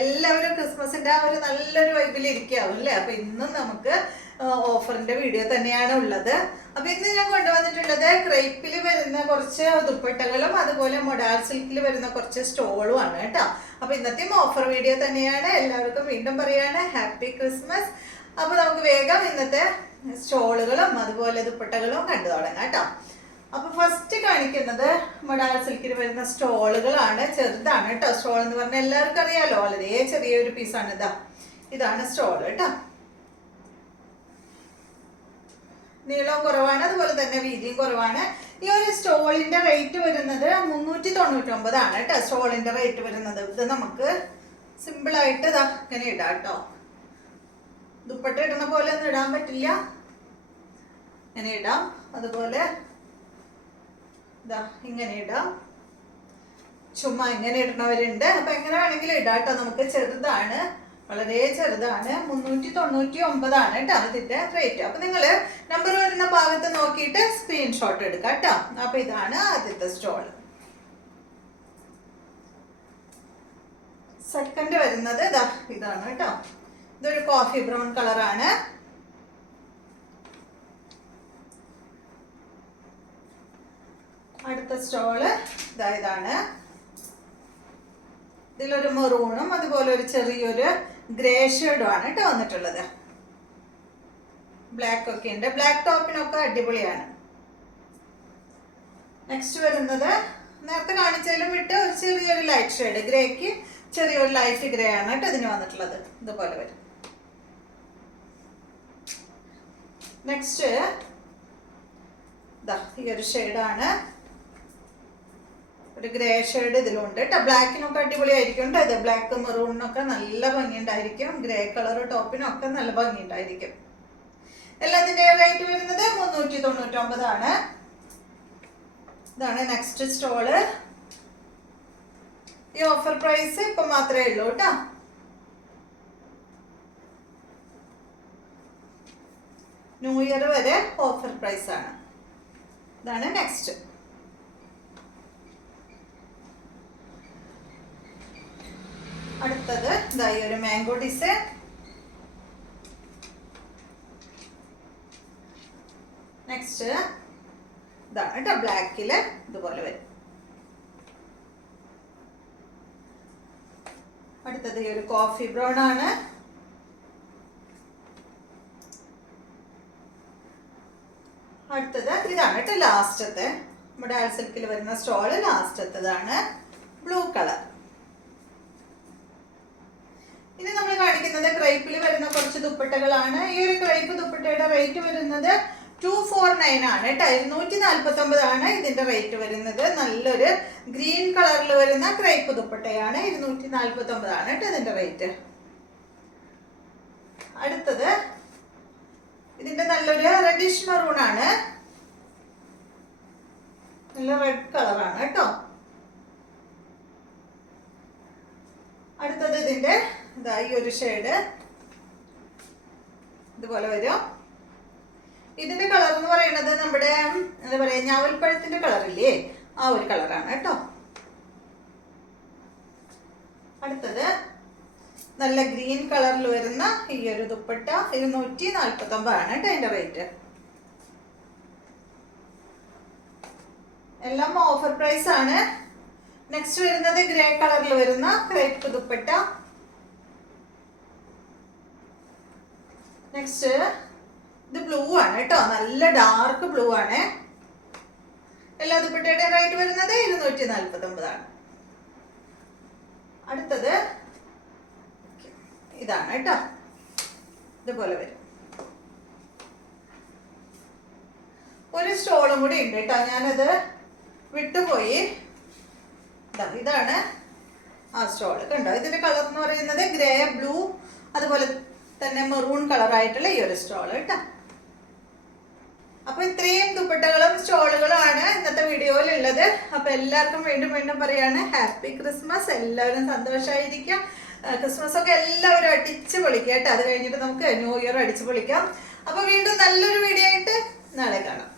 എല്ലാവരും ക്രിസ്മസിന്റെ ആ ഒരു നല്ലൊരു വൈബിൽ ഇരിക്കാവും അല്ലേ? അപ്പൊ ഇന്നും നമുക്ക് ഓഫറിന്റെ വീഡിയോ തന്നെയാണ് ഉള്ളത്. അപ്പൊ ഇന്ന് ഞാൻ കൊണ്ടുവന്നിട്ടുള്ളത് ക്രേപ്പിൽ വരുന്ന കുറച്ച് ദുപ്പട്ടകളും അതുപോലെ മൊഡാൾ സിൽക്കിൽ വരുന്ന കുറച്ച് സ്റ്റോളും ആണ് കേട്ടോ. അപ്പൊ ഇന്നത്തെയും ഓഫർ വീഡിയോ തന്നെയാണ്. എല്ലാവർക്കും വീണ്ടും പറയാണ് ഹാപ്പി ക്രിസ്മസ്. അപ്പൊ നമുക്ക് വേഗം ഇന്നത്തെ സ്റ്റോളുകളും അതുപോലെ ദുപ്പട്ടകളും കണ്ടു തുടങ്ങാം കേട്ടോ. അപ്പൊ ഫസ്റ്റ് കാണിക്കുന്നത് മൊഡാൾ സിൽക്കിൽ വരുന്ന സ്റ്റോളുകളാണ്. ചെറുതാണ് കേട്ടോ. സ്റ്റോൾ എന്ന് പറഞ്ഞാൽ എല്ലാവർക്കും അറിയാലോ, വളരെ ചെറിയൊരു പീസാണ്. ഇതാണ് സ്റ്റോൾ കേട്ടോ. നീളവും കുറവാണ്, അതുപോലെ തന്നെ വീതിയും കുറവാണ്. ഈ ഒരു സ്റ്റോളിന്റെ റേറ്റ് വരുന്നത് 399 ആണ് കേട്ടോ. സ്റ്റോളിന്റെ റേറ്റ് വരുന്നത്. ഇത് നമുക്ക് സിമ്പിൾ ആയിട്ട് ഇങ്ങനെ ഇടാം കേട്ടോ. ദുപ്പട്ട ഇടുന്ന പോലെ ഒന്നും ഇടാൻ പറ്റില്ല, ഇങ്ങനെ ഇടാം. അതുപോലെ ഇങ്ങനെ ഇടാം, ചുമ്മാ ഇങ്ങനെ ഇടുന്നവരുണ്ട്. അപ്പൊ എങ്ങനെ വേണമെങ്കിലും ഇടാം കേട്ടോ. നമുക്ക് ചെറുതാണ്, വളരെ ചെറുതാണ്. 399 ആണ് കേട്ടോ ഇതിന്റെ റേറ്റ്. അപ്പൊ നിങ്ങള് നമ്പർ വരുന്ന ഭാഗത്ത് നോക്കിയിട്ട് സ്ക്രീൻഷോട്ട് എടുക്കാം കേട്ടോ. അപ്പൊ ഇതാണ് ആദ്യത്തെ സ്റ്റോൾ. സെക്കൻഡ് വരുന്നത് ഇതാണ് കേട്ടോ. ഇതൊരു കോഫി ബ്രൗൺ കളറാണ്. അടുത്ത സ്റ്റോള് ഇതാണ്. ഇതിലൊരു മെറൂണും അതുപോലെ ഒരു ചെറിയൊരു ഗ്രേ ഷെയ്ഡും ആണ് കേട്ടോ വന്നിട്ടുള്ളത്. ബ്ലാക്ക് ഒക്കെ ഉണ്ട്. ബ്ലാക്ക് ടോപ്പിനൊക്കെ അടിപൊളിയാണ്. നെക്സ്റ്റ് വരുന്നത് നേരത്തെ കാണിച്ചതിലും വിട്ട് ഒരു ചെറിയൊരു ലൈറ്റ് ഷെയ്ഡ്, ഗ്രേക്ക് ചെറിയൊരു ലൈറ്റ് ഗ്രേ ആണ് കേട്ടോ ഇതിന് വന്നിട്ടുള്ളത്. ഇതുപോലെ വരും. നെക്സ്റ്റ് ഈ ഒരു ഷെയ്ഡാണ്, ഒരു ഗ്രേ ഷെയ്ഡ് ഇതിലുണ്ട് കേട്ടോ. ബ്ലാക്കിനൊക്കെ അടിപൊളിയായിരിക്കും കേട്ടോ. ഇത് ബ്ലാക്ക് മെറൂണിനൊക്കെ നല്ല ഭംഗിയുണ്ടായിരിക്കും. ഗ്രേ കളർ ടോപ്പിനൊക്കെ നല്ല ഭംഗിയുണ്ടായിരിക്കും. എല്ലാത്തിൻ്റെ റേറ്റ് വരുന്നത് 399 ആണ്. ഇതാണ് നെക്സ്റ്റ് സ്റ്റോള്. ഈ ഓഫർ പ്രൈസ് ഇപ്പൊ മാത്രമേ ഉള്ളൂ കേട്ടോ. ന്യൂ ഇയർ വരെ ഓഫർ പ്രൈസ് ആണ്. ഇതാണ് നെക്സ്റ്റ്. അടുത്തത് ഈ ഒരു മാംഗോ ഡിസൈൻ. നെക്സ്റ്റ് ഇതാണ് കേട്ടോ. ബ്ലാക്കില് ഇതുപോലെ വരും. അടുത്തത് ഈ ഒരു കോഫി ബ്രൗൺ ആണ്. അടുത്തത് ഇതാണ് കേട്ടോ ലാസ്റ്റത്തെ. മൊഡാൾ സിൽക്കിൽ വരുന്ന സ്റ്റോള് ലാസ്റ്റത്തതാണ്. Blue colour. ഇനി നമ്മൾ കാണിക്കുന്നത് ക്രൈപ്പിൽ വരുന്ന കുറച്ച് ദുപ്പട്ടകളാണ്. ഈ ഒരു ക്രൈപ്പ് ദുപ്പട്ടയുടെ റേറ്റ് വരുന്നത് 249 ആണ് കേട്ടോ. 249 ആണ് ഇതിന്റെ റേറ്റ് വരുന്നത്. നല്ലൊരു ഗ്രീൻ കളറിൽ വരുന്ന ക്രൈപ്പ് ദുപ്പട്ടയാണ്. 249 ആണ് കേട്ടോ ഇതിന്റെ റേറ്റ്. അടുത്തത് ഇതിന്റെ നല്ലൊരു റെഡിഷ് മെറൂൺ ആണ്. നല്ല റെഡ് കളറാണ് കേട്ടോ. അടുത്തത് ഇതിന്റെ ഈ ഒരു ഷെയ്ഡ് ഇതുപോലെ വരും. ഇതിന്റെ കളർ എന്ന് പറയുന്നത് നമ്മുടെ എന്താ പറയാ, ഞാവൽപ്പഴത്തിന്റെ കളറില്ലേ, ആ ഒരു കളറാണ് കേട്ടോ. അടുത്തത് നല്ല ഗ്രീൻ കളറിൽ വരുന്ന ഈ ഒരു ദുപ്പട്ട 249 ആണ് കേട്ടോ അതിന്റെ റേറ്റ്. എല്ലാം ഓഫർ പ്രൈസ് ആണ്. നെക്സ്റ്റ് വരുന്നത് ഗ്രേ കളറിൽ വരുന്ന ക്രേപ്പ് ദുപ്പട്ട. നെക്സ്റ്റ് ഇത് ബ്ലൂ ആണ് കേട്ടോ. നല്ല ഡാർക്ക് ബ്ലൂ ആണ്. എല്ലാ ദുപ്പട്ടയുടെ റേറ്റ് വരുന്നത് 249 ആണ്. അടുത്തത് ഇതാണ് കേട്ടോ. ഇതുപോലെ വരും. ഒരു സ്റ്റോളും കൂടി ഉണ്ട് കേട്ടോ. ഞാനത് വിട്ടുപോയി. ഇതാണ് ആ സ്റ്റോള് കണ്ടോ. ഇതിന്റെ കളർ എന്ന് പറയുന്നത് ഗ്രേ, ബ്ലൂ, അതുപോലെ തന്നെ മെറൂൺ കളറായിട്ടുള്ള ഈ ഒരു സ്റ്റോള് കേട്ടോ. അപ്പൊ ഇത്രയും ദുപ്പട്ടകളും സ്റ്റോളുകളും ആണ് ഇന്നത്തെ വീഡിയോയിൽ ഉള്ളത്. അപ്പൊ എല്ലാവർക്കും വീണ്ടും വീണ്ടും പറയാണ് ഹാപ്പി ക്രിസ്മസ്. എല്ലാവരും സന്തോഷമായിരിക്കാം. ക്രിസ്മസ് ഒക്കെ എല്ലാവരും അടിച്ചു പൊളിക്കാം കേട്ടോ. അത് കഴിഞ്ഞിട്ട് നമുക്ക് ന്യൂ ഇയർ അടിച്ചു പൊളിക്കാം. അപ്പൊ വീണ്ടും നല്ലൊരു വീഡിയോ ആയിട്ട് നാളെ കാണാം.